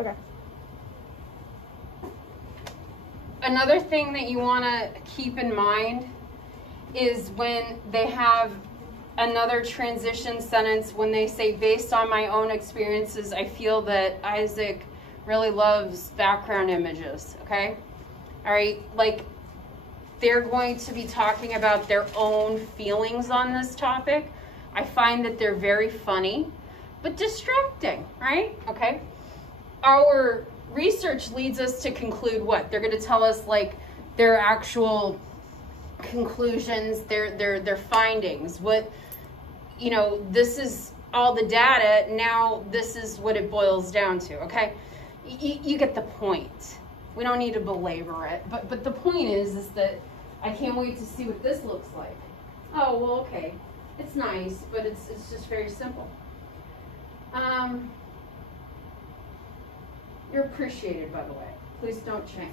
Okay. Another thing that you want to keep in mind is when they have another transition sentence, when they say, based on my own experiences, I feel that Isaac really loves background images, okay? All right, like they're going to be talking about their own feelings on this topic. I find that they're very funny, but distracting, right? Okay. Our research leads us to conclude what? They're going to tell us like their actual conclusions, their findings. What, you know, this is all the data. Now this is what it boils down to, okay? You get the point. We don't need to belabor it. But the point is that I can't wait to see what this looks like. Oh, well, okay. It's nice, but it's just very simple. You're appreciated, by the way. Please don't change.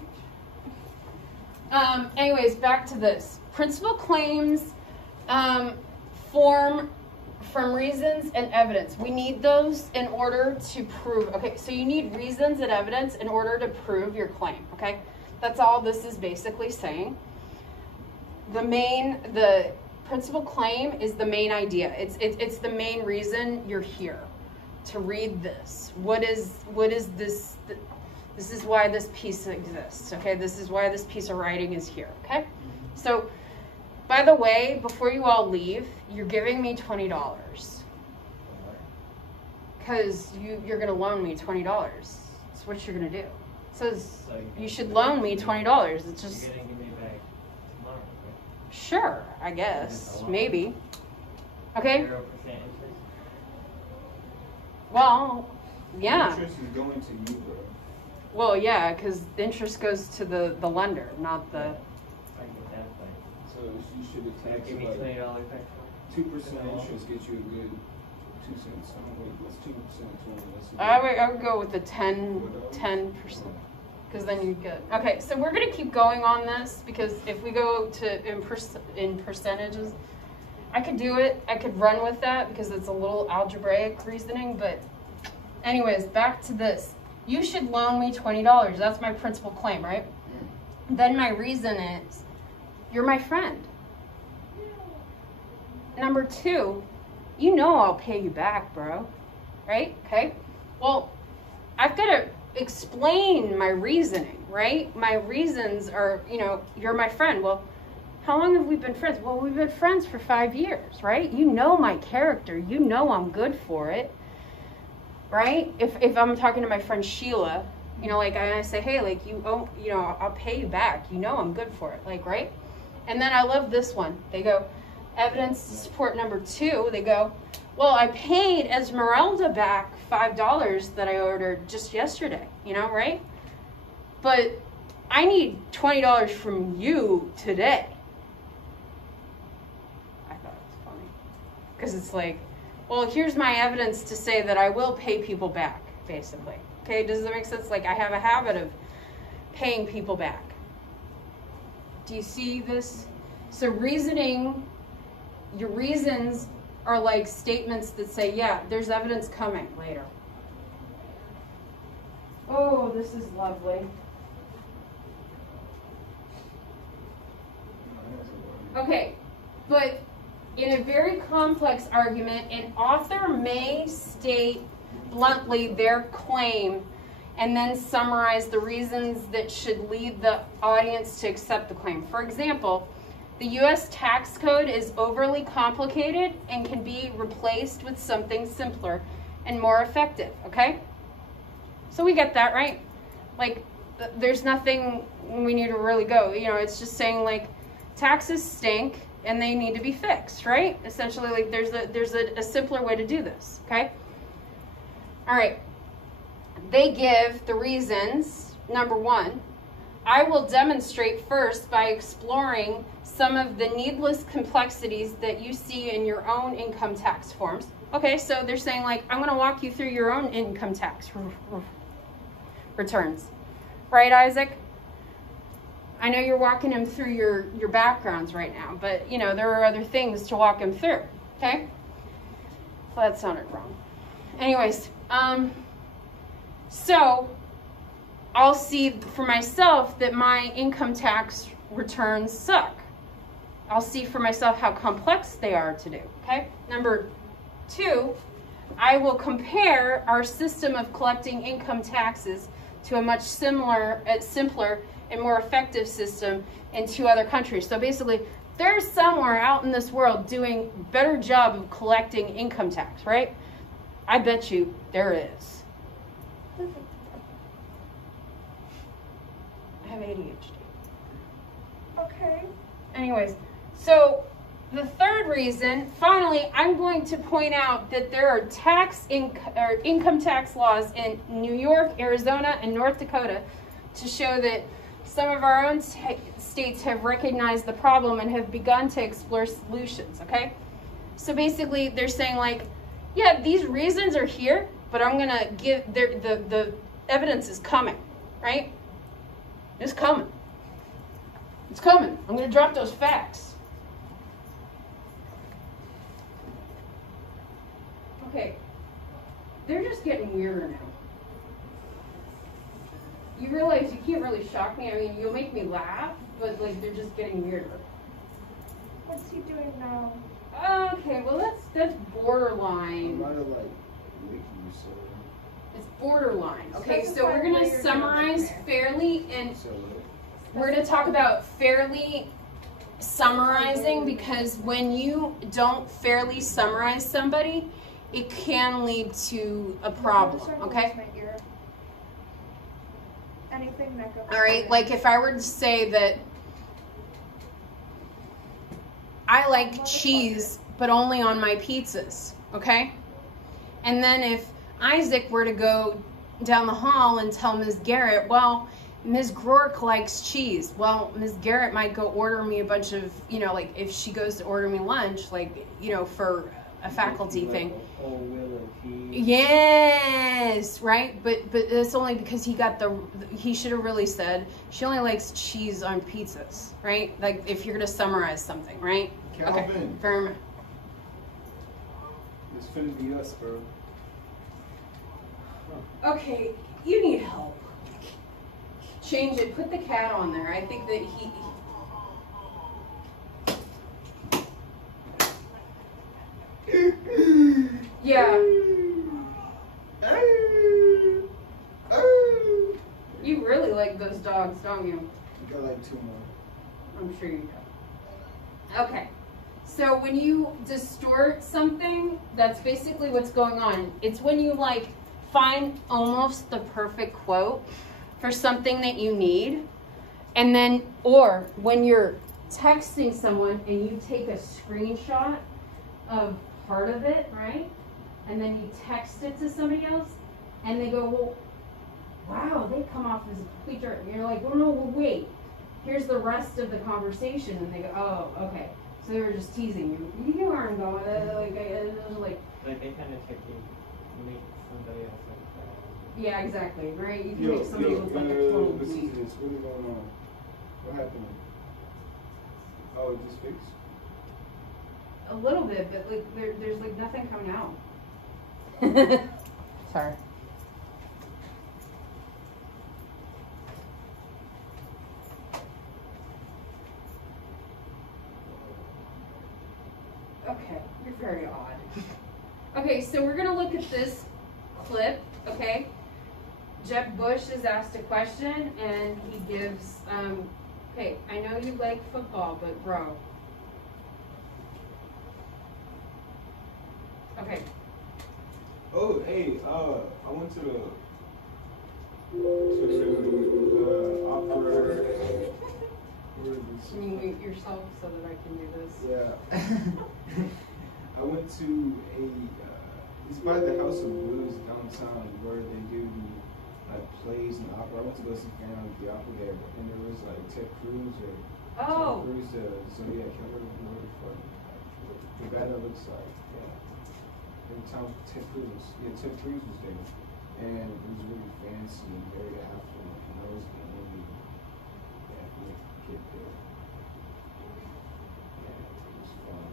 Anyways, back to this. Principal claims form from reasons and evidence. We need those in order to prove. Okay, so you need reasons and evidence in order to prove your claim. Okay, that's all this is basically saying. The principal claim is the main idea. It's the main reason you're here, to read this. What is this? This is why this piece exists, okay? This is why this piece of writing is here, okay? So, by the way, before you all leave, you're giving me $20. Because you're going to loan me $20. That's what you're going to do. It says you should loan me $20. It's just... You're going to give me back tomorrow, right? Sure, I guess. Maybe. Okay? 0% interest? Well, yeah. Interest is going to you, bro. Well, yeah, because the interest goes to the lender, not the... I get that back. So you should have taxed Give me like $20 back. 2% interest gets you a good 2 cents. I don't know what's 2%, 20. I would go with the 10%. Because then you get... Okay, so we're going to keep going on this, because if we go to in percentages, I could do it. I could run with that, because it's a little algebraic reasoning, but anyways, back to this. You should loan me $20. That's my principal claim, right? Then my reason is, you're my friend. Number two, you know I'll pay you back, bro. Right? Okay? Well, I've got to explain my reasoning, right? My reasons are, you know, you're my friend. Well, how long have we been friends? Well, we've been friends for 5 years, right? You know my character. You know I'm good for it. Right? If I'm talking to my friend Sheila, you know, like I say, hey, like you owe, you know, I'll pay you back. You know I'm good for it. Like, right? And then I love this one. They go, evidence to support number two. They go, well, I paid Esmeralda back $5 that I ordered just yesterday, you know, right? But I need $20 from you today. I thought it was funny. Because it's like, well, here's my evidence to say that I will pay people back, basically. Okay, does that make sense? Like, I have a habit of paying people back. Do you see this? So reasoning, your reasons are like statements that say, yeah, there's evidence coming later. Oh, this is lovely. Okay, but in a very complex argument, an author may state bluntly their claim and then summarize the reasons that should lead the audience to accept the claim. For example, the U.S. tax code is overly complicated and can be replaced with something simpler and more effective, okay? So we get that, right? Like, there's nothing we need to really go. You know, it's just saying, like, taxes stink and they need to be fixed, right? Essentially, like, there's a simpler way to do this, okay? All right. They give the reasons. Number one, I will demonstrate first by exploring some of the needless complexities that you see in your own income tax forms. Okay, so they're saying, like, I'm going to walk you through your own income tax returns. Right, Isaac? I know you're walking him through your backgrounds right now, but, you know, there are other things to walk him through, okay? So that sounded wrong. Anyways, So I'll see for myself that my income tax returns suck. I'll see for myself how complex they are to do, okay? Number 2, I will compare our system of collecting income taxes to a much simpler and more effective system in 2 other countries. So basically, there's somewhere out in this world doing a better job of collecting income tax, right? I bet you there is. I have ADHD. Okay. Anyways, so the third reason, finally, I'm going to point out that there are income tax laws in New York, Arizona, and North Dakota to show that some of our own states have recognized the problem and have begun to explore solutions, okay? So basically, they're saying like, yeah, these reasons are here, but I'm going to give, the evidence is coming, right? It's coming. It's coming. I'm going to drop those facts. Okay. They're just getting weirder now. You realize you can't really shock me. I mean, you'll make me laugh, but like they're just getting weirder. What's he doing now? Okay, well that's borderline. Might have like licking you so. It's borderline. Okay, so Specify we're what gonna you're doing summarize there. fairly, and So we're gonna talk about fairly summarizing, because when you don't fairly summarize somebody, it can lead to a problem. Okay. Anything that goes. All right, like if I were to say that I like cheese, but only on my pizzas, okay? And then if Isaac were to go down the hall and tell Ms. Garrett, well, Ms. Groark likes cheese. Well, Ms. Garrett might go order me a bunch of, you know, like if she goes to order me lunch, like, you know, for a faculty Like thing. a whole wheel of cheese. Yes, right? But it's only because he should have really said she only likes cheese on pizzas, right? Like if you're gonna summarize something, right? Okay. Calvin. Very much. it's finna be us, bro. Okay, you need help. Change it. Put the cat on there. I think that he. Yeah. You really like those dogs, don't you? I got like 2 more. I'm sure you do. Okay. So when you distort something, that's basically what's going on. It's when you like find almost the perfect quote for something that you need, and then, or when you're texting someone and you take a screenshot of part of it, right? And then you text it to somebody else, and they go, well, wow, they come off as a complete jerk. And you're like, well, no, well, wait. Here's the rest of the conversation. And they go, oh, okay. So they were just teasing you. You aren't going, like Like they kind of make somebody else look bad. yeah, exactly, right? You can Yo, make somebody look like a total listen weak. to this. What is going on? What happened? Oh, it just fixed? A little bit, but like there's like nothing coming out. Sorry. Okay, you're very odd. Okay, so we're gonna look at this clip, okay? Jeb Bush is asked a question and he gives, okay, I know you like football, but bro. Okay. Oh, hey, I went to the opera. Where is this? Can you mute yourself so that I can do this? Yeah. I went to a, it's by the House of Blues downtown where they do like plays and opera. I went to go see Phantom of the Opera there, and there was like Ted Cruz or Oh. Ted Cruz, Zodiac Killer, whatever the fuck the guy that looks like, yeah. In town, Ted Cruz, Ted Cruz was there, and it was really fancy and very affluent, and I was the only ethnic kid there. Yeah, it was fun.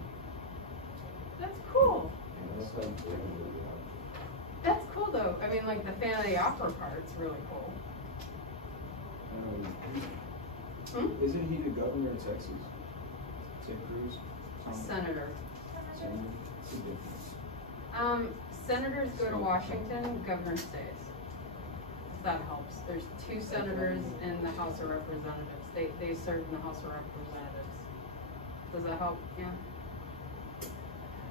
That's cool. And that's like That's cool though. I mean, mean, like, the Fan of the Opera part's really cool. Isn't he the governor of Texas? Ted Cruz? Senator. Senator? What's the difference? Senators go to Washington, governor stays. If that helps. There's 2 senators in the House of Representatives. They serve in the House of Representatives. Does that help? Yeah.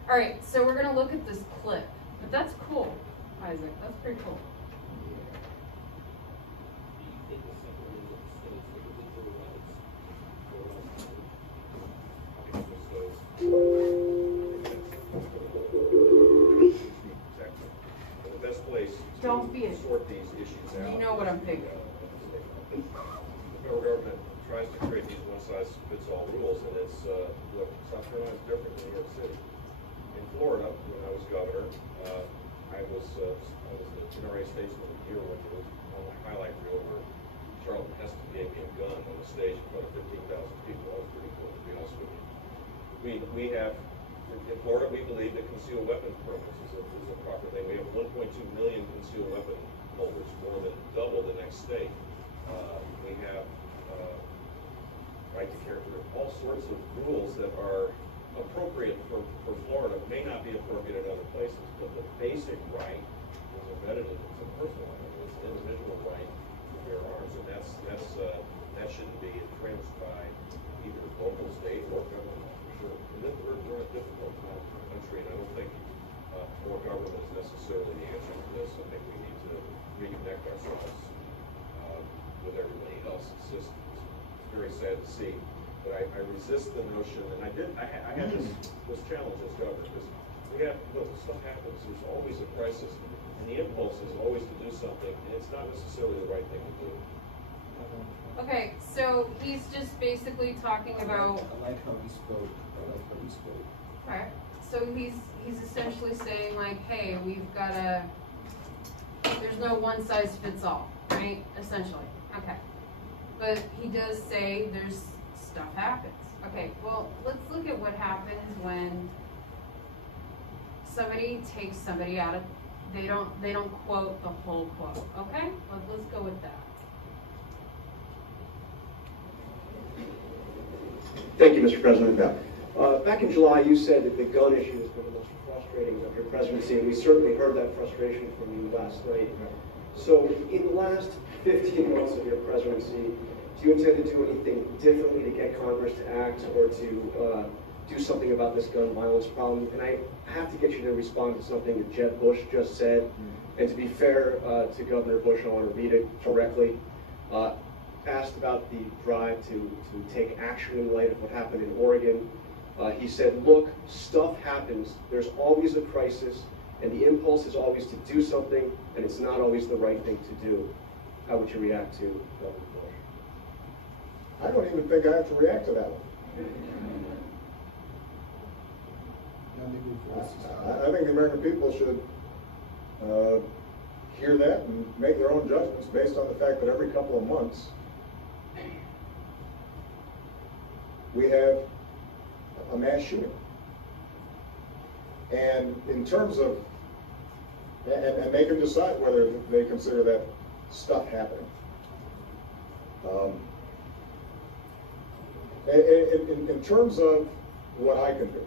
All right, so we're gonna look at this clip. But that's cool, Isaac. That's pretty cool. The best place Don't be to sort these issues out. You know what I'm thinking. The federal government tries to create these one-size-fits-all rules, and it's, look, South Carolina is different than New York City. In Florida, when I was governor, I was the NRA Statesman of the Year when it was on my highlight reel where Charlton Heston gave me a gun on the stage in front of 15,000 people. That was pretty cool, to be honest with you. We have, in Florida, we believe that concealed weapons permits is a proper thing. We have 1.2 million concealed weapon holders, more than double the next state. We have right to carry, all sorts of rules that are appropriate for Florida, may not be appropriate in other places, but the basic right is embedded in it's a personal right, it's an individual right to bear arms, and that shouldn't be infringed by either local, state, or government, for sure. And then we're in a difficult time for the country, and I don't think more government is necessarily the answer to this. I think we need to reconnect ourselves with everybody else. It's very sad to see. But I resist the notion, and I had this challenge as governor, because stuff happens. There's always a crisis, and the impulse is always to do something, and it's not necessarily the right thing to do. Okay, so he's just basically talking about. I like how he spoke. Alright, so he's essentially saying like, hey, there's no one size fits all, right? Essentially, okay. But he does say there's stuff happens. Okay, well, let's look at what happens when somebody takes somebody out of, they don't quote the whole quote, okay? Let's go with that. Thank you, Mr. President. Back in July, you said that the gun issue has been the most frustrating of your presidency, and we certainly heard that frustration from you last night. So, in the last 15 months of your presidency, do you intend to do anything differently to get Congress to act or to do something about this gun violence problem? And I have to get you to respond to something that Jeb Bush just said. And to be fair to Governor Bush, I want to read it directly. Asked about the drive to take action in light of what happened in Oregon. He said, look, stuff happens. There's always a crisis, and the impulse is always to do something, and it's not always the right thing to do. How would you react to Governor Bush? I don't even think I have to react to that one. I think the American people should hear that and make their own judgments based on the fact that every couple of months we have a mass shooting. And in terms of, and they can decide whether they consider that stuff happening. In terms of what I can do,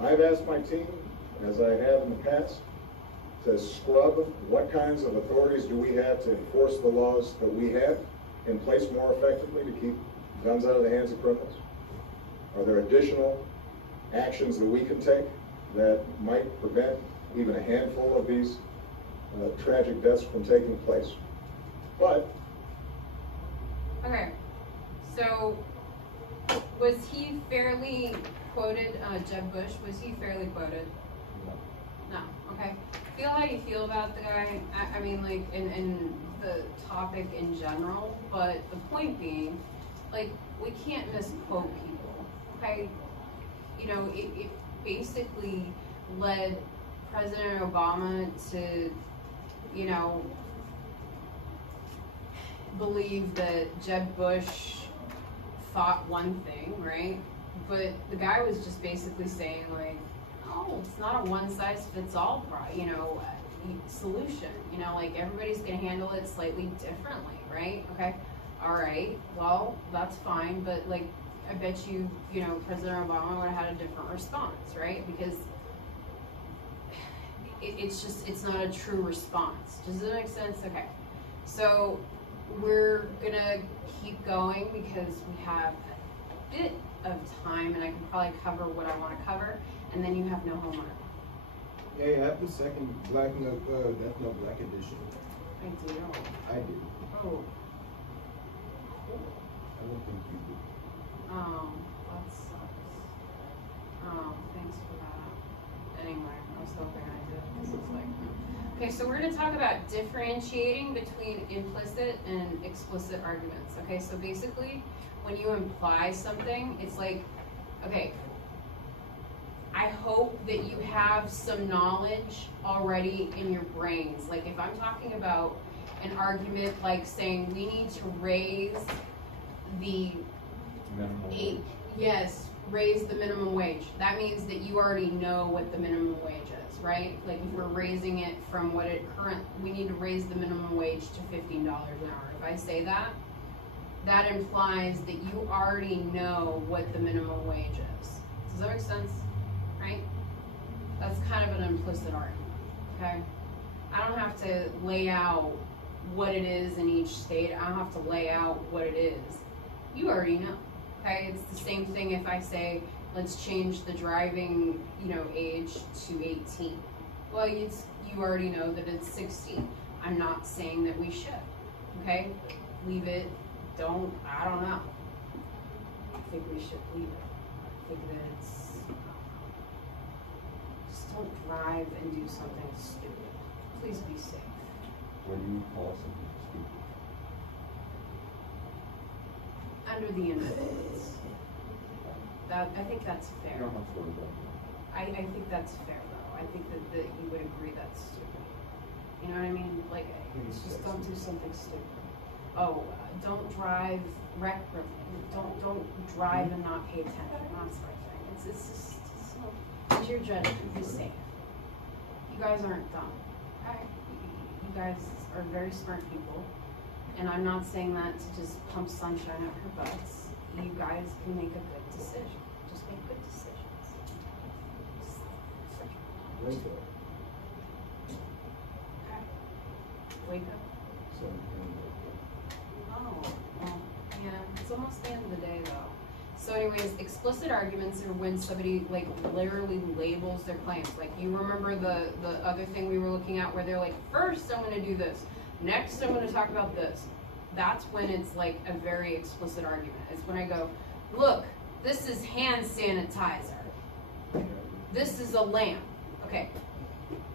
I've asked my team, as I have in the past, to scrub what kinds of authorities do we have to enforce the laws that we have in place more effectively to keep guns out of the hands of criminals. Are there additional actions that we can take that might prevent even a handful of these tragic deaths from taking place? But okay, so was he fairly quoted, Jeb Bush, was he fairly quoted? No, okay. Feel how you feel about the guy, I mean, like, in the topic in general, but the point being, like, we can't misquote people, okay? You know, it basically led President Obama to, you know, believe that Jeb Bush thought one thing, right? But the guy was just basically saying, like, No, it's not a one-size-fits-all, solution. Like everybody's gonna handle it slightly differently, right? Okay, all right. Well, that's fine, but like, I bet you, President Obama would have had a different response, right? Because it's not a true response. Does it make sense? Okay. So we're gonna keep going because we have a bit of time and I can probably cover what I want to cover, and then you have no homework. Yeah, I have the second Death Note Black edition. I do. I did. Oh. I don't think you did. Oh, that sucks. Oh, thanks for that. Anyway, I was hoping I did, because it's like, okay, so we're going to talk about differentiating between implicit and explicit arguments. Okay, so basically, when you imply something, it's like, okay, I hope that you have some knowledge already in your brains. Like if I'm talking about an argument like saying we need to raise the raise the minimum wage. That means that you already know what the minimum wage is, right? Like if we're raising it from what it we need to raise the minimum wage to $15 an hour. If I say that, that implies that you already know what the minimum wage is. Does that make sense? Right? That's kind of an implicit argument, okay? I don't have to lay out what it is in each state. I don't have to lay out what it is. You already know, okay? It's the same thing if I say, let's change the driving, age to 18. Well, you already know that it's 16. I'm not saying that we should, okay? Leave it, I don't know. I think we should leave it. I think that it's, just don't drive and do something stupid. Please be safe. What do you call something stupid? Under the influence. I think that's fair. You don't have to worry about that. I think that's fair though. I think that you would agree that's stupid. You know what I mean? Like, just don't do something stupid. Oh, don't drive don't drive and not pay attention. That sort of thing. It's just your judgment. Be safe. You guys aren't dumb. Okay? You guys are very smart people, and I'm not saying that to just pump sunshine up your butts. You guys can make a good decision. Just make good decisions. Wake up. Okay. Wake up. Oh, well, yeah, it's almost the end of the day though. So anyways, explicit arguments are when somebody like literally labels their claims. Like you remember the other thing we were looking at where they're like, first I'm gonna do this, next I'm gonna talk about this. That's when it's like a very explicit argument. It's when I go, look, this is hand sanitizer. This is a lamp. Okay.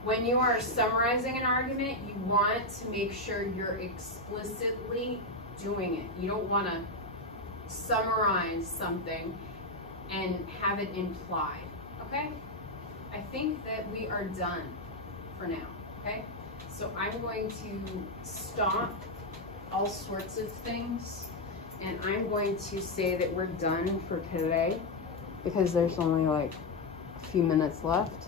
When you are summarizing an argument, you want to make sure you're explicitly doing it. You don't want to summarize something and have it implied, okay? I think that we are done for now, okay? So I'm going to stop all sorts of things, and I'm going to say that we're done for today because there's only like a few minutes left.